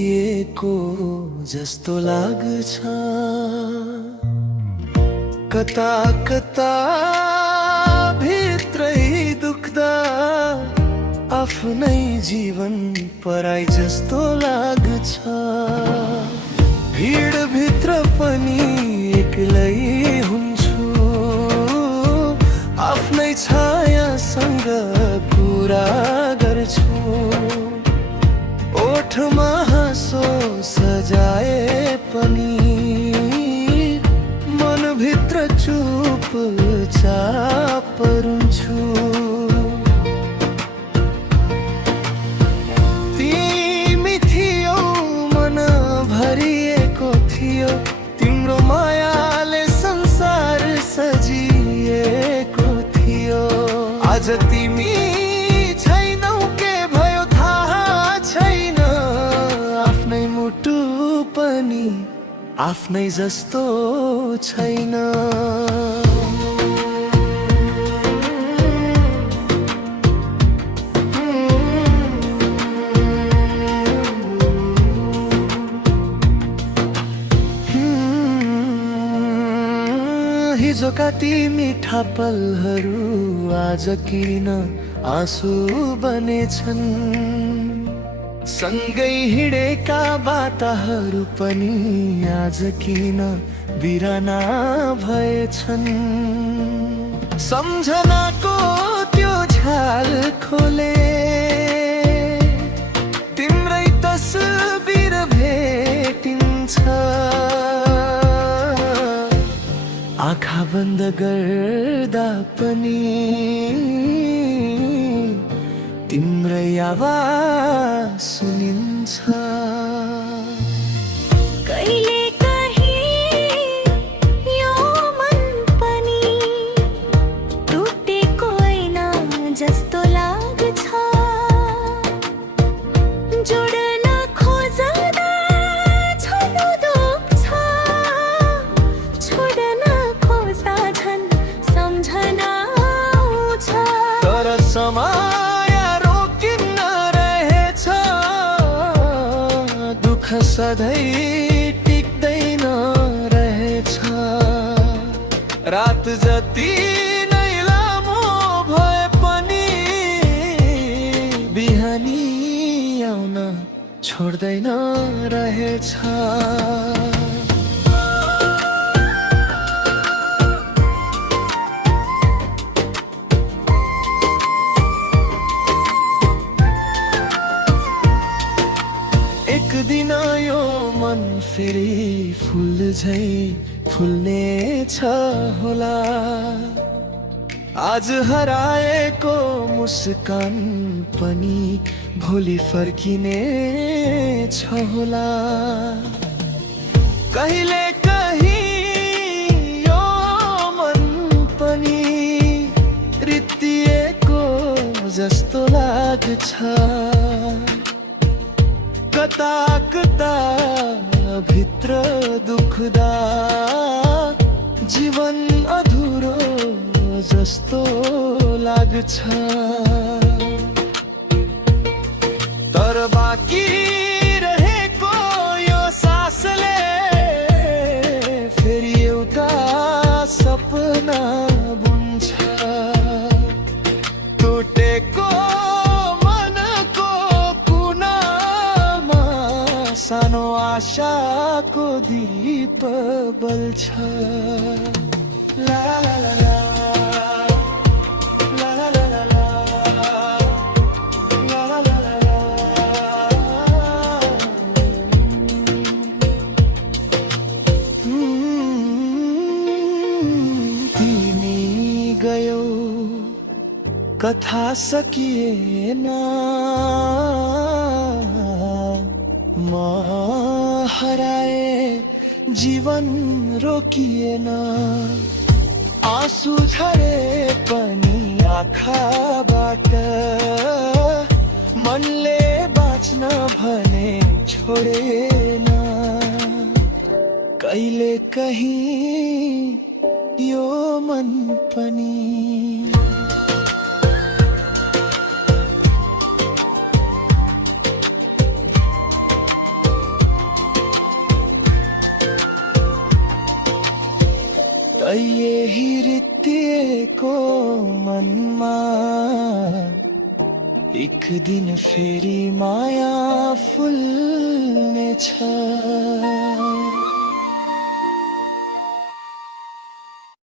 भेटिएको जस्तो लाग्छ। कता कता भित्रै दुख्दा आफ्नै जीवन पराई जस्तो लाग्छ। भिड भित्र पनि एक्लै हुन्छु, आफ्नै छायासँग कुरा गर्छु। ओठमा हाँसो सजाए पनि मनभित्र चुपचाप रुन्छु। तिमी थियौ मन भरिएको थियो, तिम्रो मायाले संसार सजिएको थियो। आज तिमी छैनौ, के भयो थाहा छैन। आफ्नै मुटु पनि आफ्नै जस्तो छैन। हिजोका ती मिठा पलहरू आज किन आँसु बनेछन्। सँगै हिँडेका बाटाहरू पनि आज किन बिराना भएछन्। सम्झनाको त्यो झ्याल खोले, तिम्रै तस्बिर भेटिन्छ। आँखा बन्द गर्दा पनि तिम्रै आवाज सुनिन्छ। कहिले कहीं यो मन पनि टुटेको ऐना जस्तो लाग्छ। जोड्न खोज्दा छोड्नु दुख्छ, छोड्न खोज्दा झन् सम्झना आउँछ। तर समय रोकिन्न रहेछ, दुःख सधैँ टिक्दैन रहेछ। रात जति नै लामो भए पनि बिहानी आउन छोड्दैन रहेछ। एक दिन यो मन फेरि फुल झै फुल्ने छ होला। आज हराएको मुस्कान पनि भोलि फर्किने छ होला। कहिले कहीं यो मन पनि रित्तिएको जस्तो लाग्छ। कता कता भित्र दुख्दा जीवन अधुरो जस्तो लाग्छ। तर बाँकी रहेको यो सासले फेरि एउटा सपना बुन्छ। टुटेको सानो आशाको दीप बल्छ। ला ला ला ला ला ला ला ला ला ला ला ला ला। तिमी गयौ, कथा सकिएन। म हराए, जीवन रोकिएन। आँसु झरे पनि आँखाबाट, मनले बाँच्न भने छोडेन। कहिले कहीं यो मन पनि મનમાં એક દિન ફેરી માયા ફૂલને છ